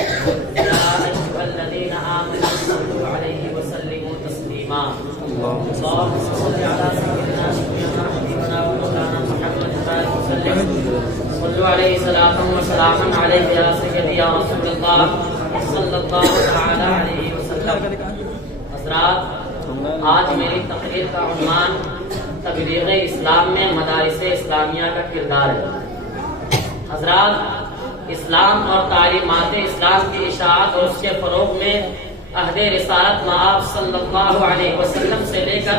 يا أيها الذين آمنوا صلوا عليه وسلموا تسليما اللهم صل على سيدنا شفيعنا حبيبنا ومولانا محمد وسلم صلوا عليه صلاة وسلاما عليك يا سيدي يا رسول الله صلی اللہ تعالی علیہ وسلم. حضرات، آج میری تقریر کا عنوان تبلیغ اسلام میں مدارس اسلامیہ کا کردار ہے. حضرات، اسلام اور تعلیمات اسلام کی اشاعت اور اس کے فروغ میں عہد رسالت مآب صلی اللہ علیہ وسلم سے لے کر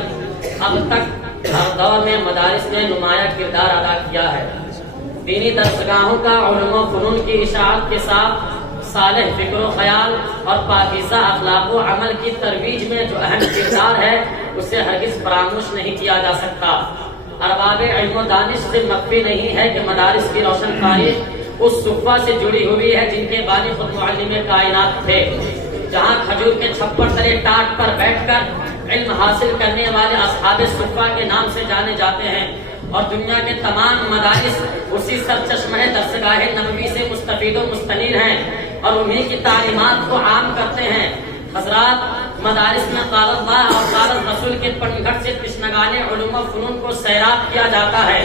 اب تک ہر دور میں مدارس نے نمایاں کردار ادا کیا ہے. دینی درسگاہوں کا علوم و فنون کی اشاعت کے ساتھ صالح فکر و خیال اور پاکیزہ اخلاق و عمل کی ترویج میں جو اہم کردار ہے اسے ہرگز فراموش نہیں کیا جا سکتا. ارباب علم و دانش سے مخفی نہیں ہے کہ مدارس کی روشن تاریخ اس صفحہ سے جڑی ہوئی ہے جن کے بانی خود معلم کائنات تھے، جہاں کھجور کے چھپر تلے ٹاٹ پر بیٹھ کر علم حاصل کرنے والے اصحاب صفحہ کے نام سے جانے جاتے ہیں، اور دنیا کے تمام مدارس اسی سرچشمہ درسگاہ نبوی سے مستفید و مستنیر ہیں اور انہی کی تعلیمات کو عام کرتے ہیں. حضرات، مدارس میں قال اللہ اور قال رسول کے پنگھٹ سے تشنگان علوم و فنون کو سیراب کیا جاتا ہے.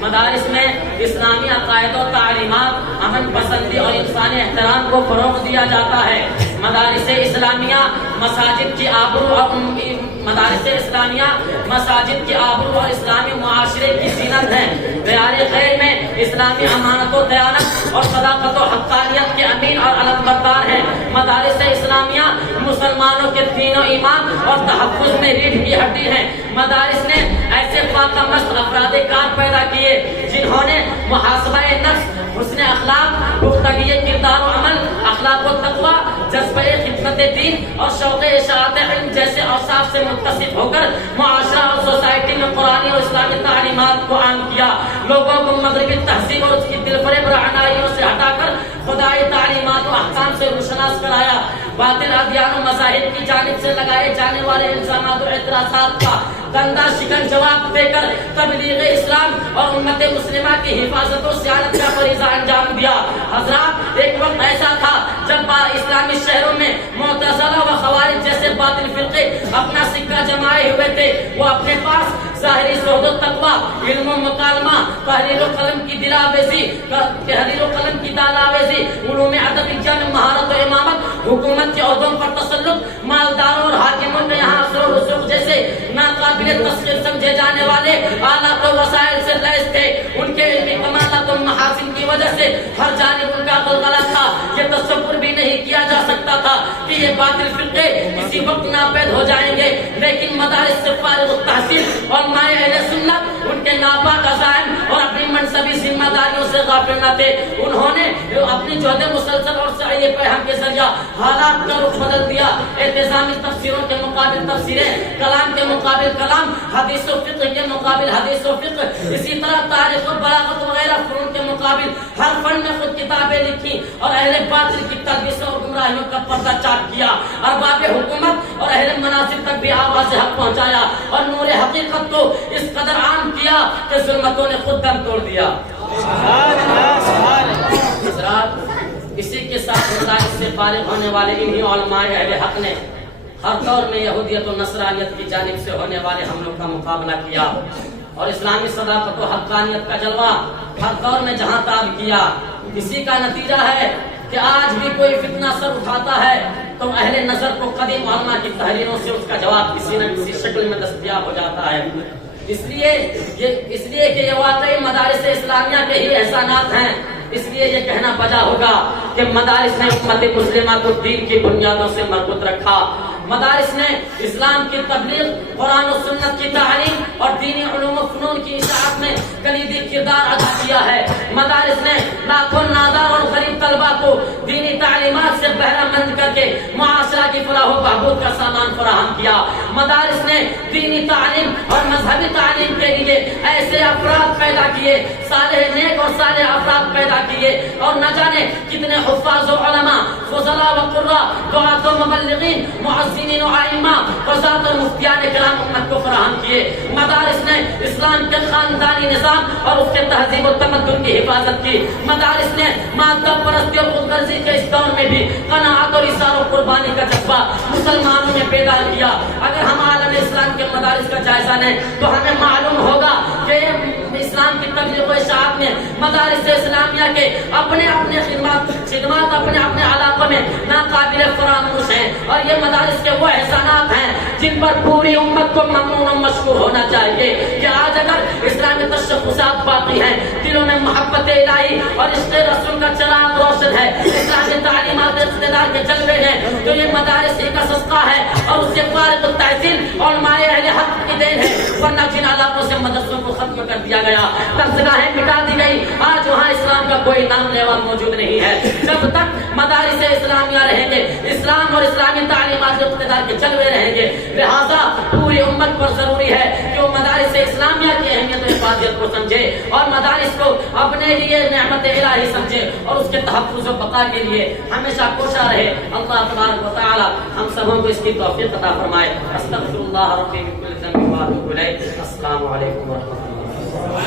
مدارس میں اسلامی عقائد و تعلیمات، امن پسندی اور انسانی احترام کو فروغ دیا جاتا ہے. مدارس اسلامیہ مساجد کی آبرو اور اسلامی معاشرے کی زینت ہیں. دیار خیر میں اسلامی امانت و دیانت اور صداقت و حقانیت کے امین اور علمبردار ہیں. مدارس اسلامیہ مسلمانوں کے دین و ایمان اور تحفظ میں ریڑھ کی ہڈی ہیں. مدارس نے ایسے پاک مست افراد کار پیدا کیے جنہوں نے محاسبہ نفس، حسن اخلاق، پختگی کردار و عمل، اخلاق و تقوی، جذبہ خدمت دین اور شوق اشاعت علم جیسے اوصاف سے متصف ہو کر معاشرہ اور سوسائٹی میں قرآنی اور اسلامی تعلیمات کو عام کیا. لوگوں کو مغربی تہذیب اور اس کی دل فریب رعنائیوں سے ہٹا کر خدائی تعلیمات و احکام سے روشناس کرایا. باطل ادیان و مذاہب کی جانب سے لگائے جانے والے الزامات و اعتراضات کا گندا شکن جواب دے کر تبلیغ اسلام اور امت مسلمہ کی حفاظت و صیانت کا فریضہ انجام دیا. حضرات، ایک وقت ایسا تھا جب اسلامی شہروں میں معتزلہ و خوارج جیسے باطل فرقے اپنا سکہ جمائے ہوئے تھے. وہ اپنے پاس ظاہری زہد و تقوی، علم و مکالمہ، تحریر و قلم کی دلاویزی، علوم ادبیہ میں مہارت و امامت، حکومت کے عہدوں پر تسلط، مالداروں اور حاکموں کے یہاں اثر و رسوخ جیسے ناقابل تسخیر سمجھے جانے والے آلات و وسائل سے لیس تھے. ان کے علمی کمالات و محاسن کی وجہ سے ہر جانب ان کا غلغلہ تھا. یہ تصور بھی نہیں کیا جا سکتا تھا کہ یہ باطل فرقے کسی وقت ناپید ہو جائیں گے. لیکن مدارس سے فارغ التحصیل اور مائع اہل سنت ان کے ناپاک عزائم اور اپنی منصبی ذمہ داریوں سے غافل نہ تھے. انہوں نے اپنی جہد مسلسل اور سعی پیہم کے ذریعہ حالات کا رخ بدل دیا. التزامی تفسیروں کے مقابل تفسیریں، کلام کے مقابل کلام، حدیث و فقہ کے مقابل حدیث و فقہ، اسی طرح تاریخ و بلاغت وغیرہ فنون کے مقابل ہر فن میں خود کتابیں لکھی اور اہل باطل کی تلبیسوں اور گمراہیوں کا پردہ چاک کیا. ارباب حکومت اور اہل مناصب تک بھی آواز حق پہنچایا اور نور حقیقت کو اس قدر عام کیا کہ ظلمتوں نے خود دم توڑ دیا. حضرات، اسی کے ساتھ مدارس سے فارغ ہونے والے انہی علماء اہل حق نے ہر دور میں یہودیت و نصرانیت کی جانب سے ہونے والے حملوں کا مقابلہ کیا اور اسلامی صداقت و حقانیت کا جلوہ ہر دور میں جہاں تاب کیا. اسی کا نتیجہ ہے کہ آج بھی کوئی فتنہ سر اٹھاتا ہے تو اہل نظر کو قدیم علماء کی تحریروں سے اس کا جواب کسی نہ کسی شکل میں دستیاب ہو جاتا ہے. اس لیے کہ یہ واقعی مدارس اسلامیہ کے ہی احسانات ہیں. اس لیے یہ کہنا بجا ہوگا کہ مدارس نے امت مسلمہ کو دین کی بنیادوں سے مربوط رکھا. مدارس نے اسلام کی تبلیغ، قرآن و سنت کی تعلیم اور دینی علوم و فنون کی اشاعت میں کلیدی کردار ادا کیا ہے. مدارس نے لاکھوں نادار اور غریب طلبہ کو دینی تعلیمات سے بہرہ مند کر کے معاشرہ کی فلاح و بہبود کا سامان فراہم کیا. مدارس نے دینی تعلیم اور مذہبی تعلیم کے لیے ایسے افراد پیدا کیے، صالح نیک اور صالح افراد پیدا کیے، اور نہ جانے کتنے حفاظ و علماء، فضلاء و قراء دعاة و مبلغین محسنین و ائمہ قضات اور مفتیان کرام امت کو فراہم کیے. مدارس نے اسلام کے خاندانی نظام اور اس کے تہذیب و تمدن کی حفاظت کی. مدارس نے مادہ پرستی اور خود غرضی کے اس دور میں بھی قناعت اور اثار و قربانی کا جذبہ مسلمانوں میں پیدا کیا. اگر ہم عالم اسلام کے مدارس کا جائزہ لیں تو ہمیں معلوم ہوگا کہ اسلام کی تبلیغ و اشاعت میں مدارس اسلامیہ کے اپنے اپنے خدمات اپنے اپنے علاقوں میں ناقابل فراموش ہیں. اور یہ مدارس کے وہ احسانات ہیں جن پر پوری امت کو ممنون و مشکور ہونا چاہیے کہ آج اگر اسلامی تشخصات باقی ہیں، دلوں میں محبت الہی اور عشق رسول کا چراغ روشن ہے، اسلامی تعلیمات اقتدار کے جلوے ہیں، تو یہ مدارس ہی کا صدقہ ہے اور اس سے فارغ التحصیل اور مائع اہل حق کی دین ہے. ورنہ جن علاقوں سے مدرسوں کو ختم کر دیا گیا، درسگاہیں مٹا دی گئی، آج وہاں اسلام کا کوئی نام لیوا موجود نہیں ہے. جب تک مدارس اسلامیہ رہیں گے، اسلام اور اسلامی تعلیمات اقتدار کے جلوے رہیں گے. لہذا پوری امت پر ضروری ہے کہ وہ مدارس اسلامیہ کی اہمیت و حفاظت کو سمجھے اور مدارس کو اپنے لیے نعمت الہی سمجھے اور اس کے تحفظ و بقا کے لیے ہمیشہ کوشاں رہے. اللہ تبارک و تعالی ہم سبوں کو اس کی توفیق عطا فرمائے. استغفر اللہ ربی من کل ذنب واتوب الیہ. السلام علیکم ورحمۃ اللہ.